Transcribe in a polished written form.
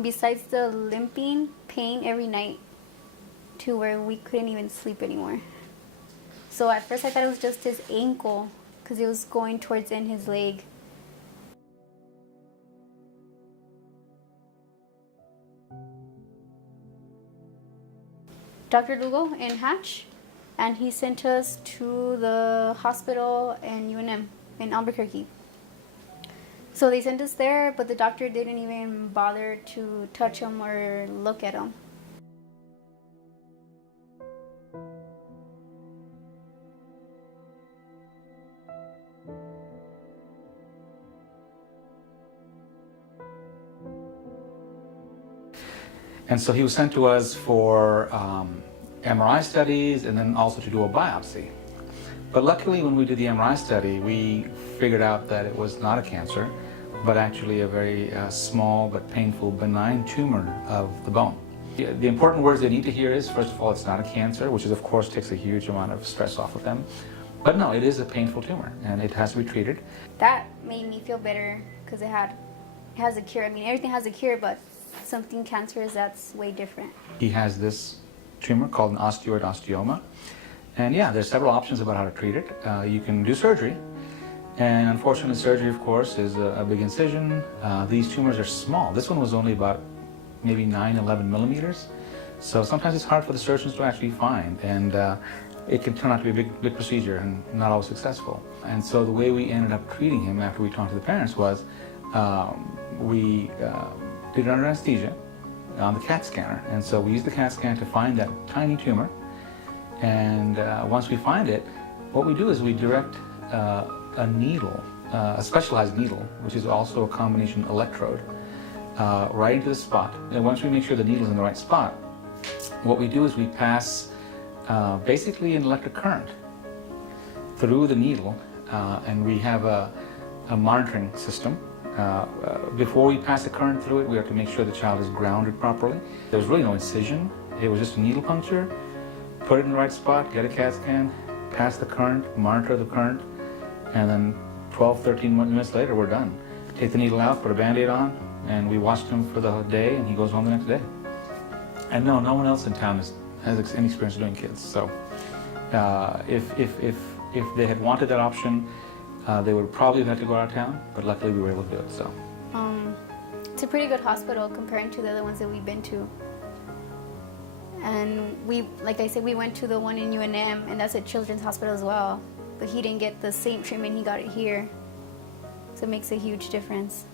Besides the limping, pain every night to where we couldn't even sleep anymore. So at first I thought it was just his ankle because it was going towards in his leg. Dr. Lugo in Hatch, and he sent us to the hospital in UNM in Albuquerque. So they sent us there, but the doctor didn't even bother to touch him or look at him. And so he was sent to us for MRI studies and then also to do a biopsy. But luckily, when we did the MRI study, we figured out that it was not a cancer, but actually a very small but painful benign tumor of the bone. The important words they need to hear is, first of all, it's not a cancer, which is, of course, takes a huge amount of stress off of them. But no, it is a painful tumor, and it has to be treated. That made me feel better because it has a cure. I mean, everything has a cure, but something cancerous, that's way different. He has this tumor called an osteoid osteoma. And yeah, there's several options about how to treat it. You can do surgery. And unfortunately, surgery, of course, is a big incision. These tumors are small. This one was only about maybe 9-11 millimeters. So sometimes it's hard for the surgeons to actually find. And it can turn out to be a big procedure and not always successful. And so the way we ended up treating him after we talked to the parents was we did it under anesthesia on the CAT scanner. And so we used the CAT scan to find that tiny tumor. And once we find it, what we do is we direct a needle, a specialized needle, which is also a combination electrode, right into the spot. And once we make sure the needle's in the right spot, what we do is we pass basically an electric current through the needle, and we have a monitoring system. Before we pass the current through it, we have to make sure the child is grounded properly. There was really no incision. It was just a needle puncture. Put it in the right spot, get a CAT scan, pass the current, monitor the current, and then 12, 13 minutes later, we're done. Take the needle out, put a Band-Aid on, and we watched him for the day, and he goes home the next day. And no one else in town has any experience doing kids. So if they had wanted that option, they would probably have had to go out of town, but luckily we were able to do it. So it's a pretty good hospital comparing to the other ones that we've been to. And we, like I said, we went to the one in UNM, and that's a children's hospital as well. But he didn't get the same treatment he got it here. So it makes a huge difference.